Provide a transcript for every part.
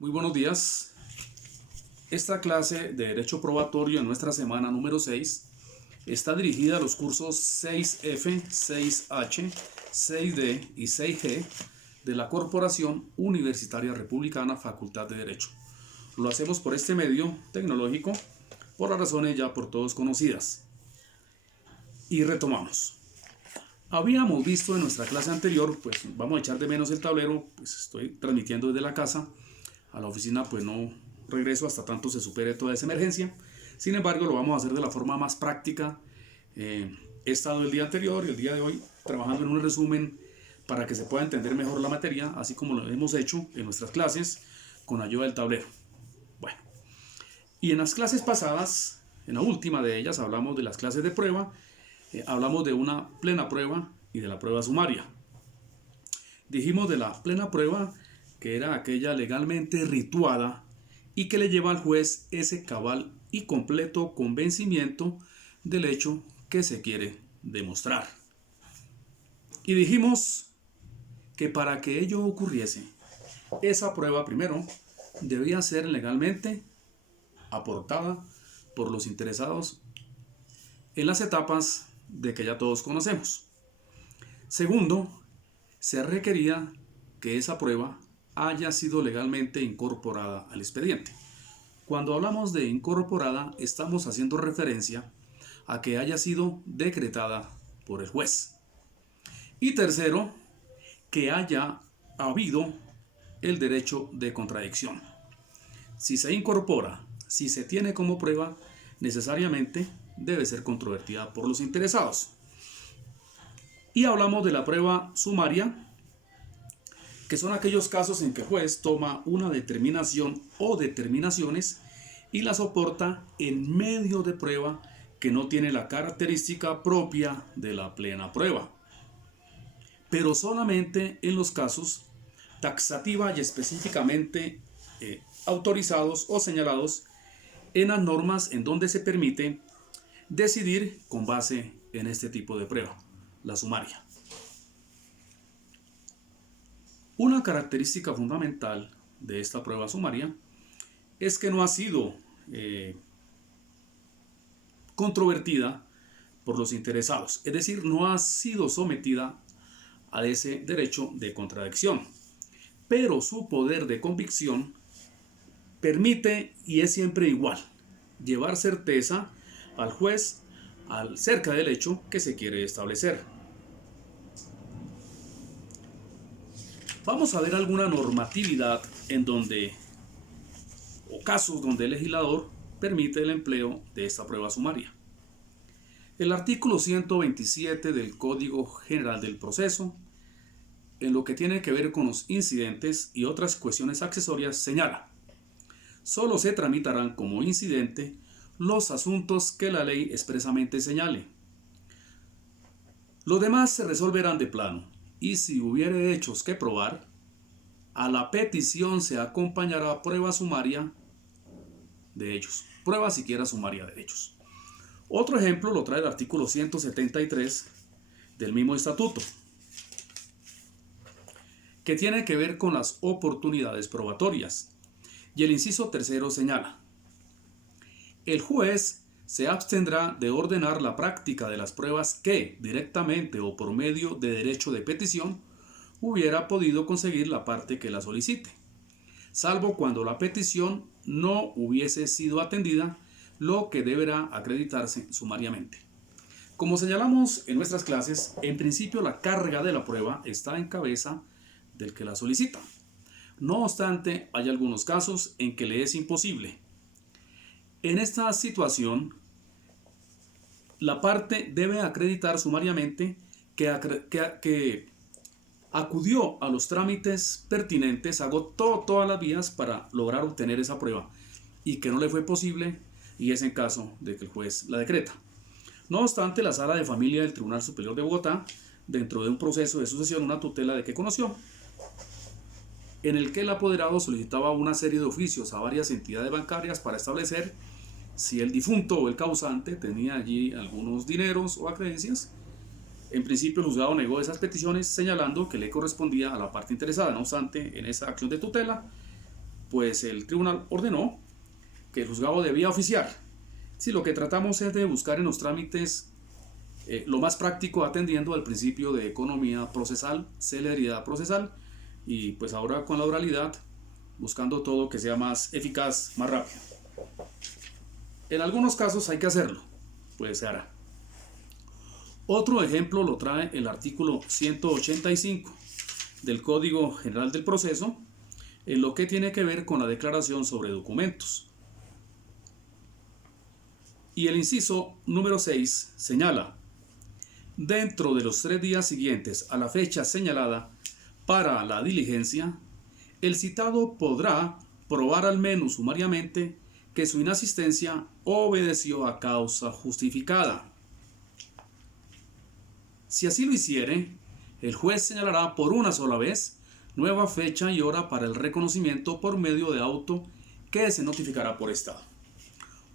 Muy buenos días. Esta clase de Derecho Probatorio en nuestra semana número 6 está dirigida a los cursos 6F, 6H, 6D y 6G de la Corporación Universitaria Republicana Facultad de Derecho. Lo hacemos por este medio tecnológico por las razones ya por todos conocidas. Y retomamos. Habíamos visto en nuestra clase anterior, pues vamos a echar de menos el tablero, pues estoy transmitiendo desde la casa. A la oficina pues no regreso hasta tanto se supere toda esa emergencia. Sin embargo, lo vamos a hacer de la forma más práctica. He estado el día anterior y el día de hoy trabajando en un resumen para que se pueda entender mejor la materia, así como lo hemos hecho en nuestras clases con ayuda del tablero. Bueno, y en las clases pasadas, en la última de ellas, hablamos de las clases de prueba, hablamos de una plena prueba y de la prueba sumaria. Dijimos de la plena prueba que era aquella legalmente rituada y que le lleva al juez ese cabal y completo convencimiento del hecho que se quiere demostrar. Y dijimos que para que ello ocurriese, esa prueba primero debía ser legalmente aportada por los interesados en las etapas de que ya todos conocemos. Segundo, se requería que esa prueba haya sido legalmente incorporada al expediente. Cuando hablamos de incorporada, estamos haciendo referencia a que haya sido decretada por el juez. Y tercero, que haya habido el derecho de contradicción. Si se incorpora, si se tiene como prueba, necesariamente debe ser controvertida por los interesados. Y hablamos de la prueba sumaria, que son aquellos casos en que el juez toma una determinación o determinaciones y las soporta en medio de prueba que no tiene la característica propia de la plena prueba, pero solamente en los casos taxativa y específicamente autorizados o señalados en las normas en donde se permite decidir con base en este tipo de prueba, la sumaria. Una característica fundamental de esta prueba sumaria es que no ha sido controvertida por los interesados, es decir, no ha sido sometida a ese derecho de contradicción, pero su poder de convicción permite, y es siempre igual, llevar certeza al juez acerca del hecho que se quiere establecer. Vamos a ver alguna normatividad en donde, o casos donde el legislador permite el empleo de esta prueba sumaria. El artículo 127 del Código General del Proceso, en lo que tiene que ver con los incidentes y otras cuestiones accesorias, señala: solo se tramitarán como incidente los asuntos que la ley expresamente señale. Los demás se resolverán de plano, y si hubiere hechos que probar, a la petición se acompañará prueba sumaria de hechos, prueba siquiera sumaria de hechos. Otro ejemplo lo trae el artículo 173 del mismo estatuto, que tiene que ver con las oportunidades probatorias, y el inciso tercero señala: el juez se abstendrá de ordenar la práctica de las pruebas que, directamente o por medio de derecho de petición, hubiera podido conseguir la parte que la solicite, salvo cuando la petición no hubiese sido atendida, lo que deberá acreditarse sumariamente. Como señalamos en nuestras clases, en principio la carga de la prueba está en cabeza del que la solicita. No obstante, hay algunos casos en que le es imposible. En esta situación, la parte debe acreditar sumariamente que acudió a los trámites pertinentes, agotó todas las vías para lograr obtener esa prueba y que no le fue posible, y es en caso de que el juez la decreta. No obstante, la Sala de Familia del Tribunal Superior de Bogotá, dentro de un proceso de sucesión, una tutela de que conoció, en el que el apoderado solicitaba una serie de oficios a varias entidades bancarias para establecer si el difunto o el causante tenía allí algunos dineros o acreencias. En principio, el juzgado negó esas peticiones, señalando que le correspondía a la parte interesada. No obstante, en esa acción de tutela, pues el tribunal ordenó que el juzgado debía oficiar. Si lo que tratamos es de buscar en los trámites lo más práctico, atendiendo al principio de economía procesal, celeridad procesal, y pues ahora con la oralidad buscando todo que sea más eficaz, más rápido. En algunos casos hay que hacerlo, pues se hará. Otro ejemplo lo trae el artículo 185 del Código General del Proceso, en lo que tiene que ver con la declaración sobre documentos. Y el inciso número 6 señala: dentro de los 3 días siguientes a la fecha señalada para la diligencia, el citado podrá probar al menos sumariamente que su inasistencia obedeció a causa justificada. Si así lo hiciere, el juez señalará por una sola vez nueva fecha y hora para el reconocimiento por medio de auto que se notificará por estado.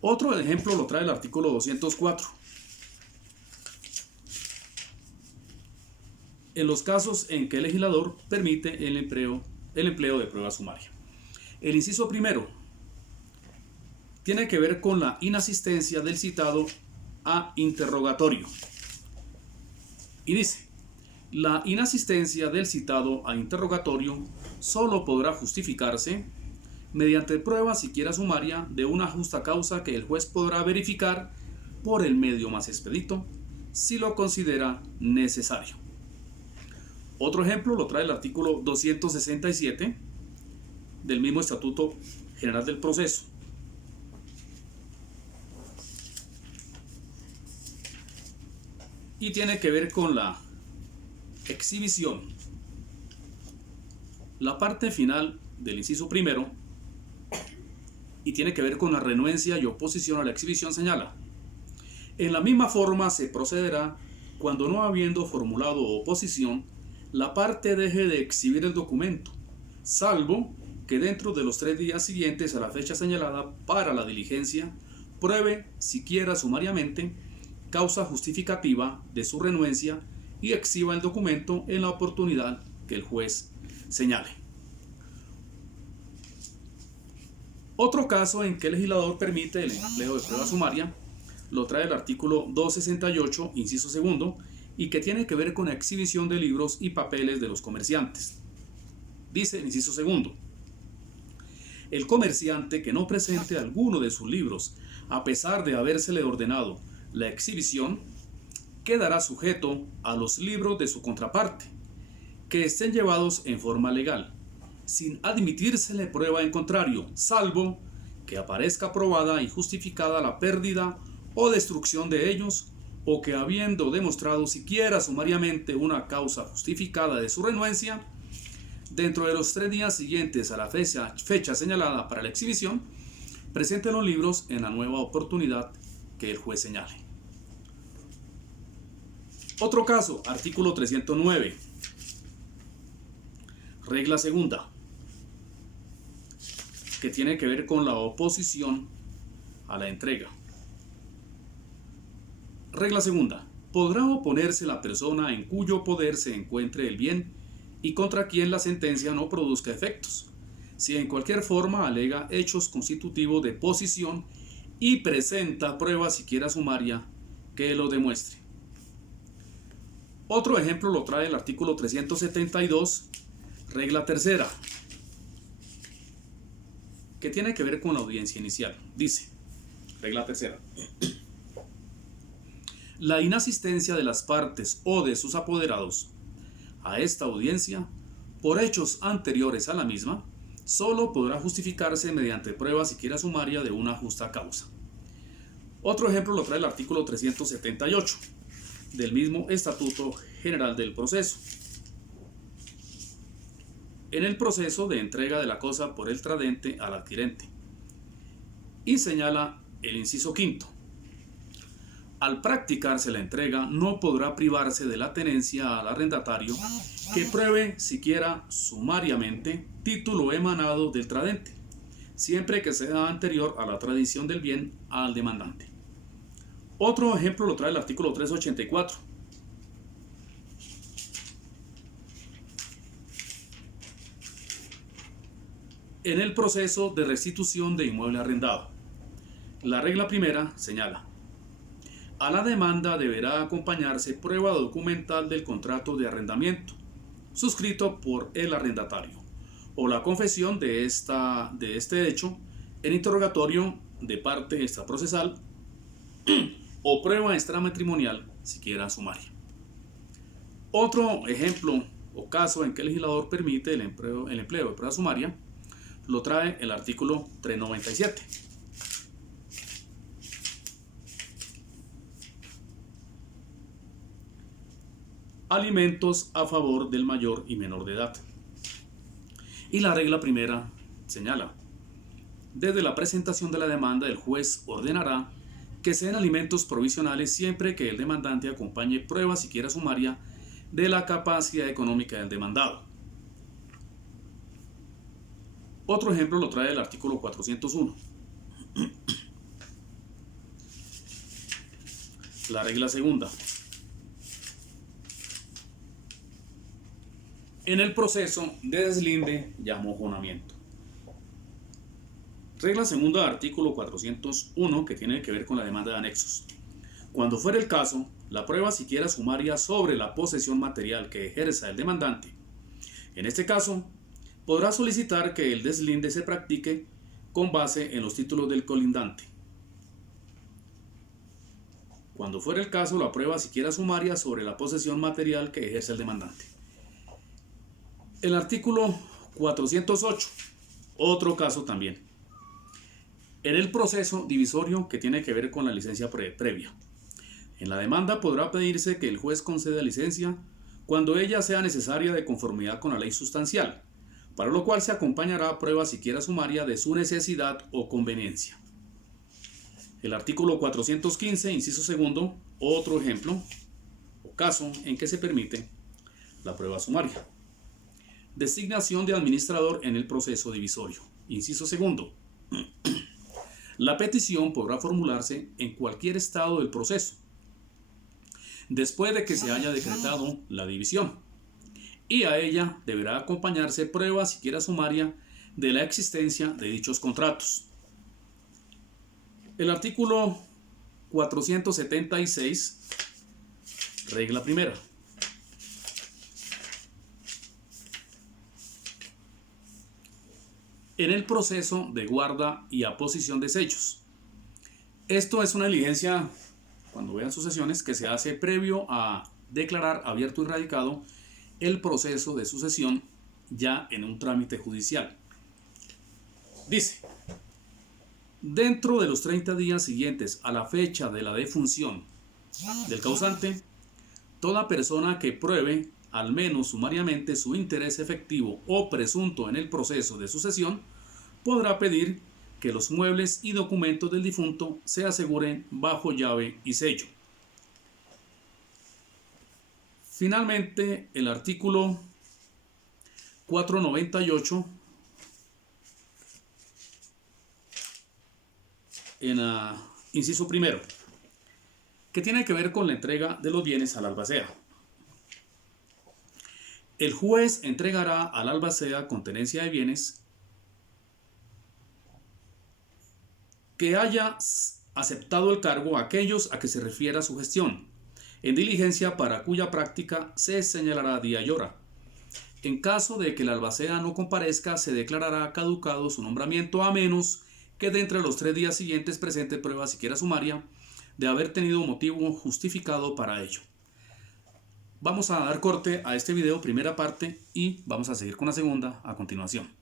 Otro ejemplo lo trae el artículo 204. En los casos en que el legislador permite el empleo de prueba sumaria. El inciso primero tiene que ver con la inasistencia del citado a interrogatorio. Y dice: la inasistencia del citado a interrogatorio solo podrá justificarse mediante prueba siquiera sumaria de una justa causa que el juez podrá verificar por el medio más expedito, si lo considera necesario. Otro ejemplo lo trae el artículo 267 del mismo Estatuto General del Proceso. Y tiene que ver con la exhibición. La parte final del inciso primero, y tiene que ver con la renuencia y oposición a la exhibición, señala: en la misma forma se procederá cuando, no habiendo formulado oposición, la parte deje de exhibir el documento, salvo que dentro de los 3 días siguientes a la fecha señalada para la diligencia pruebe siquiera sumariamente causa justificativa de su renuencia y exhiba el documento en la oportunidad que el juez señale. Otro caso en que el legislador permite el empleo de prueba sumaria lo trae el artículo 268, inciso segundo, y que tiene que ver con la exhibición de libros y papeles de los comerciantes. Dice el inciso segundo: el comerciante que no presente alguno de sus libros, a pesar de habérsele ordenado la exhibición, quedará sujeto a los libros de su contraparte, que estén llevados en forma legal, sin admitírsele prueba en contrario, salvo que aparezca probada y justificada la pérdida o destrucción de ellos, o que, habiendo demostrado siquiera sumariamente una causa justificada de su renuencia, dentro de los 3 días siguientes a la fecha señalada para la exhibición, presente los libros en la nueva oportunidad que el juez señale. Otro caso, artículo 309. Regla segunda, que tiene que ver con la oposición a la entrega. Regla segunda: podrá oponerse la persona en cuyo poder se encuentre el bien y contra quien la sentencia no produzca efectos, si en cualquier forma alega hechos constitutivos de posición y presenta prueba siquiera sumaria que lo demuestre. Otro ejemplo lo trae el artículo 372, regla tercera, que tiene que ver con la audiencia inicial. Dice, regla tercera: la inasistencia de las partes o de sus apoderados a esta audiencia por hechos anteriores a la misma solo podrá justificarse mediante prueba siquiera sumaria de una justa causa. Otro ejemplo lo trae el artículo 378 del mismo Estatuto General del Proceso. En el proceso de entrega de la cosa por el tradente al adquirente. Y señala el inciso quinto: al practicarse la entrega no podrá privarse de la tenencia al arrendatario que pruebe siquiera sumariamente título emanado del tradente, siempre que sea anterior a la tradición del bien al demandante. Otro ejemplo lo trae el artículo 384. En el proceso de restitución de inmueble arrendado, la regla primera señala: a la demanda deberá acompañarse prueba documental del contrato de arrendamiento suscrito por el arrendatario o la confesión de este hecho en interrogatorio de parte extraprocesal o prueba extramatrimonial, siquiera sumaria. Otro ejemplo o caso en que el legislador permite el empleo de prueba sumaria lo trae el artículo 397. Alimentos a favor del mayor y menor de edad. Y la regla primera señala: desde la presentación de la demanda, el juez ordenará que sean alimentos provisionales siempre que el demandante acompañe prueba siquiera sumaria de la capacidad económica del demandado. Otro ejemplo lo trae el artículo 401. La regla segunda: en el proceso de deslinde y amojonamiento. Regla segunda, artículo 401, que tiene que ver con la demanda de anexos. Cuando fuera el caso, la prueba siquiera sumaria sobre la posesión material que ejerza el demandante, en este caso, podrá solicitar que el deslinde se practique con base en los títulos del colindante. Cuando fuera el caso, la prueba siquiera sumaria sobre la posesión material que ejerce el demandante. El artículo 408, otro caso también. En el proceso divisorio que tiene que ver con la licencia previa. En la demanda podrá pedirse que el juez conceda licencia cuando ella sea necesaria de conformidad con la ley sustancial, para lo cual se acompañará prueba siquiera sumaria de su necesidad o conveniencia. El artículo 415, inciso segundo, otro ejemplo o caso en que se permite la prueba sumaria. Designación de administrador en el proceso divisorio. Inciso segundo. La petición podrá formularse en cualquier estado del proceso, después de que se haya decretado la división, y a ella deberá acompañarse prueba siquiera sumaria de la existencia de dichos contratos. El artículo 476, regla primera. En el proceso de guarda y aposición de sellos. Esto es una diligencia, cuando vean sucesiones, que se hace previo a declarar abierto y radicado el proceso de sucesión ya en un trámite judicial. Dice: dentro de los 30 días siguientes a la fecha de la defunción del causante, toda persona que pruebe al menos sumariamente su interés efectivo o presunto en el proceso de sucesión, podrá pedir que los muebles y documentos del difunto se aseguren bajo llave y sello. Finalmente, el artículo 498, inciso primero, que tiene que ver con la entrega de los bienes al albacea. El juez entregará al albacea con tenencia de bienes que haya aceptado el cargo a aquellos a que se refiera su gestión, en diligencia para cuya práctica se señalará día y hora. En caso de que el albacea no comparezca, se declarará caducado su nombramiento a menos que de entre los 3 días siguientes presente prueba siquiera sumaria de haber tenido motivo justificado para ello. Vamos a dar corte a este video, primera parte, y vamos a seguir con la segunda a continuación.